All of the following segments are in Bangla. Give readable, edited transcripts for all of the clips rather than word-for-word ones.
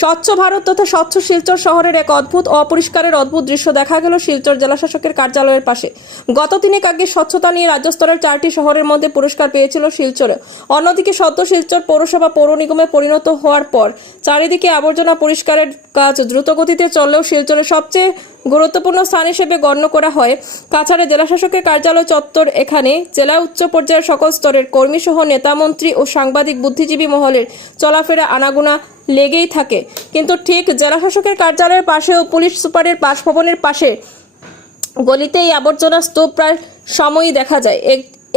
স্বচ্ছ ভারত তথা স্বচ্ছ শিলচর শহরের এক অদ্ভুত অপরিষ্কারের অদ্ভুত দৃশ্য দেখা গেল শিলচর জেলাশাসকের কার্যালয়ের পাশে। গত দিনে আগে স্বচ্ছতা নিয়ে রাজ্য স্তরের 4টি শহরের মধ্যে পুরস্কার পেয়েছিল শিলচরে। অন্যদিকে সদ্য শিলচর পৌরসভা পৌর নিগমে পরিণত হওয়ার পর চারিদিকে আবর্জনা পরিষ্কারের কাজ দ্রুত গতিতে চললেও শিলচরের সবচেয়ে গুরুত্বপূর্ণ স্থান হিসেবে গণ্য করা হয় কাছাড়ে জেলাশাসকের কার্যালয় চত্বর। এখানে জেলা উচ্চ পর্যায়ের সকল স্তরের কর্মী সহ নেতা মন্ত্রী ও সাংবাদিক বুদ্ধিজীবী মহলের চলাফেরা আনাগোনা লেগেই থাকে। কিন্তু ঠিক জেলাশাসকের কার্যালয়ের পাশে ও পুলিশ সুপারের বাসভবনের পাশে গলিতে এই আবর্জনা স্তূপ প্রায় সময়ই দেখা যায়।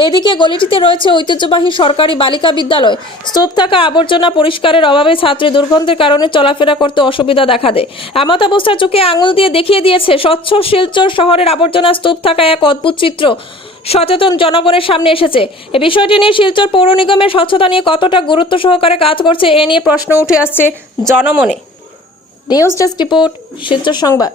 এদিকে গলিটিতে রয়েছে ঐতিহ্যবাহী সরকারি বালিকা বিদ্যালয়। স্তূপ থাকা আবর্জনা পরিষ্কারের অভাবে ছাত্রী দুর্গন্ধের কারণে চলাফেরা করতে অসুবিধা দেখা দেয়। এমত অবস্থায় চোখে আঙুল দিয়ে দেখিয়ে দিয়েছে স্বচ্ছ শিলচর শহরের আবর্জনা স্তূপ থাকা এক অদ্ভুত চিত্র সচেতন জনগণের সামনে এসেছে। এই বিষয়টি নিয়ে শিলচর পৌর নিগমের স্বচ্ছতা নিয়ে কতটা গুরুত্ব সহকারে কাজ করছে এ নিয়ে প্রশ্ন উঠে আসছে জনমনে। নিউজ ডেস্ক রিপোর্ট, শিলচর সংবাদ।